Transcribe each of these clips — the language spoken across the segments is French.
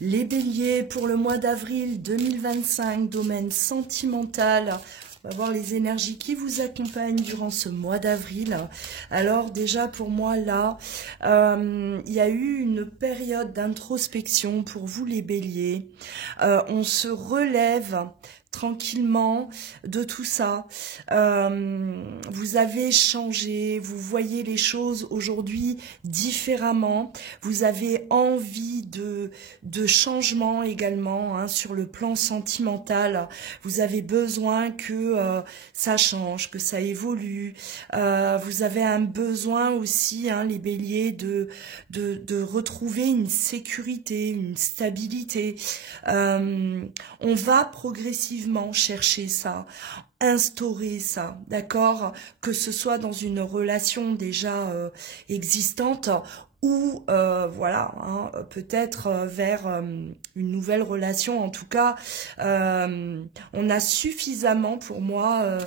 Les béliers, pour le mois d'avril 2025, domaine sentimental. On va voir les énergies qui vous accompagnent durant ce mois d'avril. Alors déjà pour moi là, il y a eu une période d'introspection pour vous les béliers. On se relève tranquillement de tout ça. Vous avez changé, vous voyez les choses aujourd'hui différemment. Vous avez envie de changement également hein, sur le plan sentimental. Vous avez besoin que ça change, que ça évolue. Vous avez un besoin aussi, hein, les béliers, de retrouver une sécurité, une stabilité. On va progressivement chercher ça, instaurer ça, d'accord, que ce soit dans une relation déjà existante ou voilà, hein, peut-être vers une nouvelle relation. En tout cas, on a suffisamment, pour moi,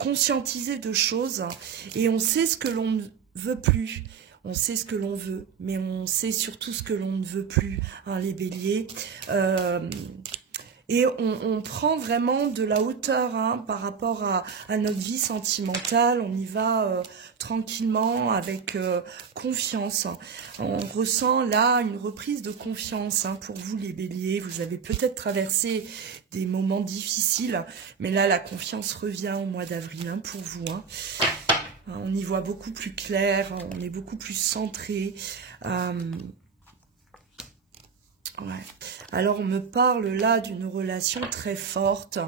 conscientisé de choses et on sait ce que l'on ne veut plus. On sait ce que l'on veut, mais on sait surtout ce que l'on ne veut plus, hein, les béliers. Et on prend vraiment de la hauteur hein, par rapport à notre vie sentimentale. On y va tranquillement, avec confiance. On ressent là une reprise de confiance hein, pour vous les béliers. Vous avez peut-être traversé des moments difficiles, mais là la confiance revient au mois d'avril hein, pour vous. Hein. On y voit beaucoup plus clair, on est beaucoup plus centré. Ouais. Alors on me parle là d'une relation très forte.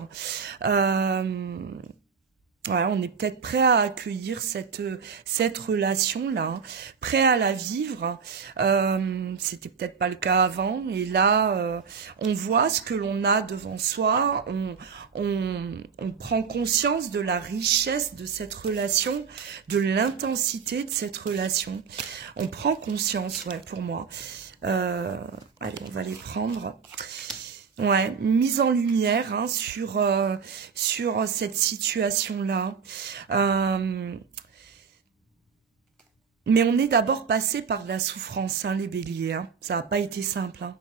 Ouais, on est peut-être prêt à accueillir cette relation-là, hein, prêt à la vivre. C'était peut-être pas le cas avant. Et là, on voit ce que l'on a devant soi. On prend conscience de la richesse de cette relation, de l'intensité de cette relation. On prend conscience, ouais, pour moi. Allez, on va les prendre. Ouais, mise en lumière hein, sur cette situation-là. Mais on est d'abord passé par de la souffrance, hein, les béliers. Hein. Ça n'a pas été simple. Hein.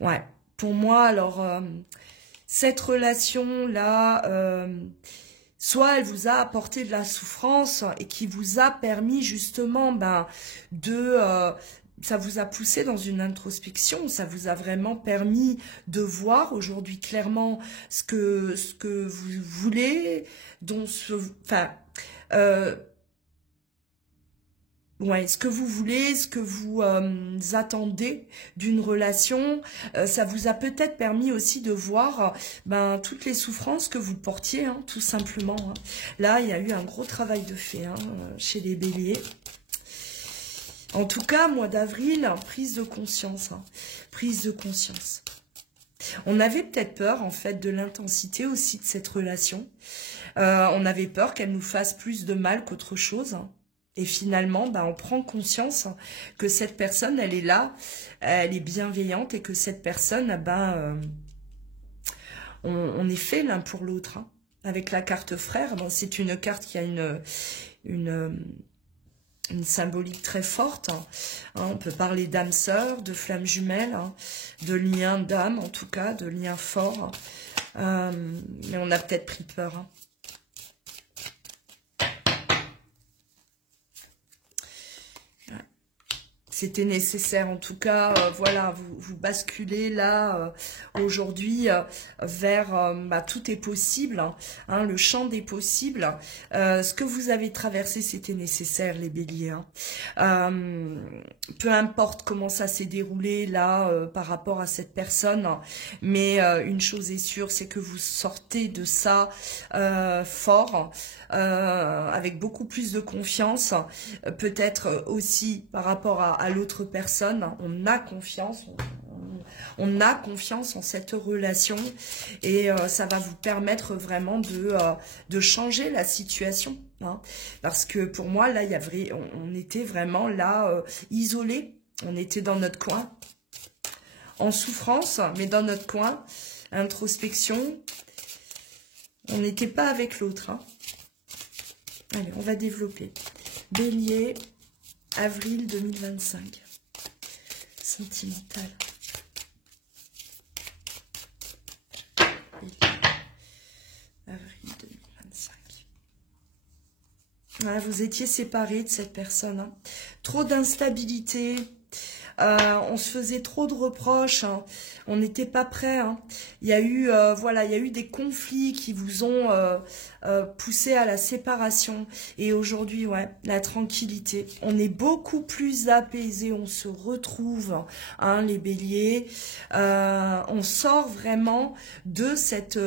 Ouais, pour moi, alors, cette relation-là, soit elle vous a apporté de la souffrance et qui vous a permis justement ça vous a poussé dans une introspection, ça vous a vraiment permis de voir aujourd'hui clairement ce que vous voulez, ouais, ce que vous voulez, ce que vous attendez d'une relation. Ça vous a peut-être permis aussi de voir toutes les souffrances que vous portiez, hein, tout simplement. Hein. Là, il y a eu un gros travail de fait hein, chez les béliers. En tout cas, mois d'avril, prise de conscience. Hein, prise de conscience. On avait peut-être peur, en fait, de l'intensité aussi de cette relation. On avait peur qu'elle nous fasse plus de mal qu'autre chose. Hein. Et finalement, on prend conscience que cette personne, elle est là, elle est bienveillante et que cette personne, on est fait l'un pour l'autre. Hein. Avec la carte frère, c'est une carte qui a une symbolique très forte. Hein. On peut parler d'âme sœur, de flamme jumelle, hein, de lien d'âme en tout cas, de lien fort. Mais on a peut-être pris peur. Hein. C'était nécessaire en tout cas, voilà, vous basculez là aujourd'hui vers tout est possible, hein, le champ des possibles. Ce que vous avez traversé, c'était nécessaire les béliers. Hein. Peu importe comment ça s'est déroulé là par rapport à cette personne, mais une chose est sûre, c'est que vous sortez de ça fort, avec beaucoup plus de confiance, peut-être aussi par rapport à l'autre personne, on a confiance, on a confiance en cette relation et ça va vous permettre vraiment de changer la situation. Hein, parce que pour moi, là, on était vraiment là, isolés, on était dans notre coin, en souffrance, mais dans notre coin, introspection, on n'était pas avec l'autre. Hein. Allez, on va développer. Bélier, avril 2025. Sentimental. Ouais, vous étiez séparés de cette personne. Hein. Trop d'instabilité. On se faisait trop de reproches, hein. On n'était pas prêts. Hein. Il y a eu, voilà, il y a eu des conflits qui vous ont poussé à la séparation. Et aujourd'hui, ouais, la tranquillité. On est beaucoup plus apaisé. On se retrouve, hein, les Béliers. On sort vraiment de cette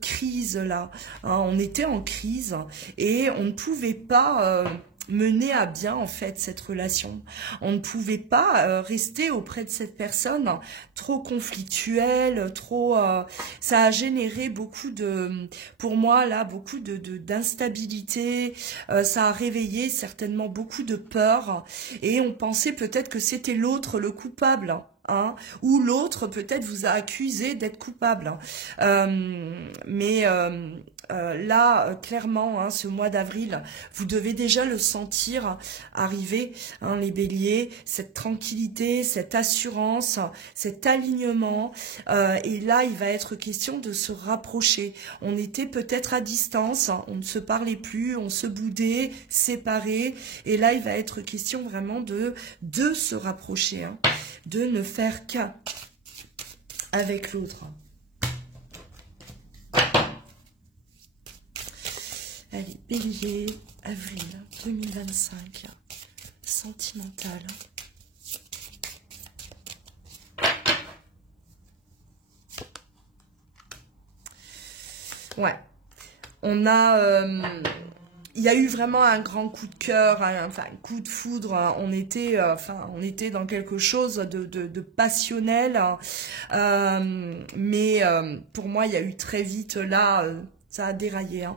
crise-là. Hein. On était en crise et on ne pouvait pas mener à bien en fait cette relation. On ne pouvait pas rester auprès de cette personne trop conflictuelle, trop ça a généré beaucoup de, pour moi là, beaucoup d'instabilité, ça a réveillé certainement beaucoup de peur et on pensait peut-être que c'était l'autre le coupable. Hein, ou l'autre peut-être vous a accusé d'être coupable. Mais là, clairement, hein, ce mois d'avril, vous devez déjà le sentir arriver, hein, les béliers, cette tranquillité, cette assurance, cet alignement. Et là, il va être question de se rapprocher. On était peut-être à distance, hein, on ne se parlait plus, on se boudait, séparés. Et là, il va être question vraiment de se rapprocher, hein, de ne faire qu'un avec l'autre. Allez, bélier, avril 2025, sentimental. Ouais, on a... il y a eu vraiment un grand coup de cœur, enfin un coup de foudre. Hein. On était dans quelque chose de passionnel. Mais pour moi, il y a eu très vite là, ça a déraillé. Hein.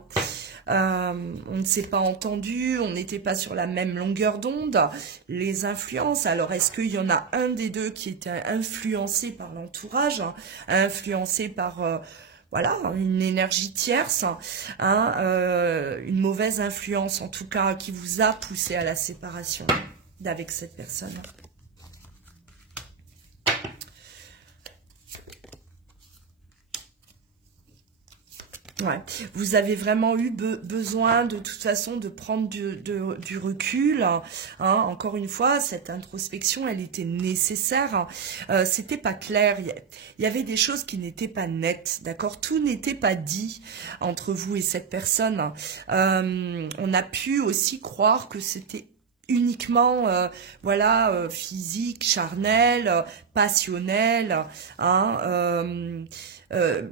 On ne s'est pas entendu, on n'était pas sur la même longueur d'onde. Les influences, alors est-ce qu'il y en a un des deux qui était influencé par l'entourage, hein, influencé par... voilà, une énergie tierce, hein, une mauvaise influence en tout cas qui vous a poussé à la séparation d'avec cette personne. Ouais, vous avez vraiment eu besoin de toute façon de prendre du recul. Hein. Encore une fois, cette introspection, elle était nécessaire. C'était pas clair. Il y avait des choses qui n'étaient pas nettes, d'accord. Tout n'était pas dit entre vous et cette personne. On a pu aussi croire que c'était uniquement voilà, physique, charnel, passionnel, hein,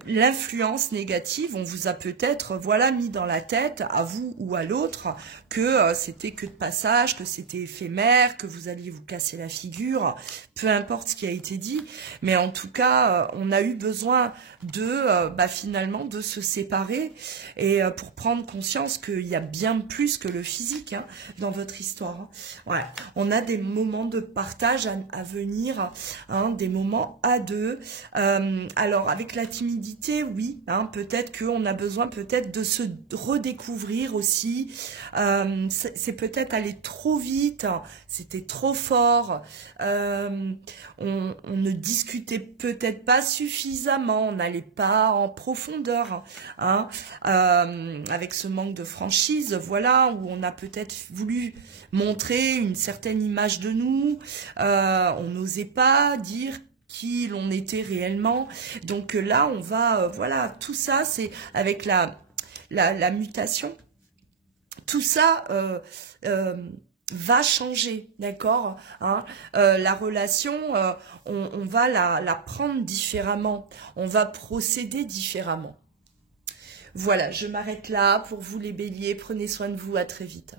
l'influence négative, on vous a peut-être voilà mis dans la tête, à vous ou à l'autre, que c'était que de passage, que c'était éphémère, que vous alliez vous casser la figure, peu importe ce qui a été dit, mais en tout cas, on a eu besoin de finalement de se séparer et pour prendre conscience qu'il y a bien plus que le physique, hein, dans votre histoire. Hein. Ouais, on a des moments de partage à venir, hein, des moments à deux. Alors avec la timidité, oui, hein, peut-être qu'on a besoin peut-être de se redécouvrir aussi. C'est peut-être aller trop vite, c'était trop fort, on ne discutait peut-être pas suffisamment, on n'allait pas en profondeur, hein, avec ce manque de franchise, voilà, où on a peut-être voulu montrer une certaine image de nous, on n'osait pas dire qui l'on était réellement. Donc là, on va, voilà, tout ça, c'est avec la mutation. Tout ça va changer, d'accord, hein, la relation, on va la prendre différemment. On va procéder différemment. Voilà, je m'arrête là. Pour vous les béliers, prenez soin de vous, à très vite.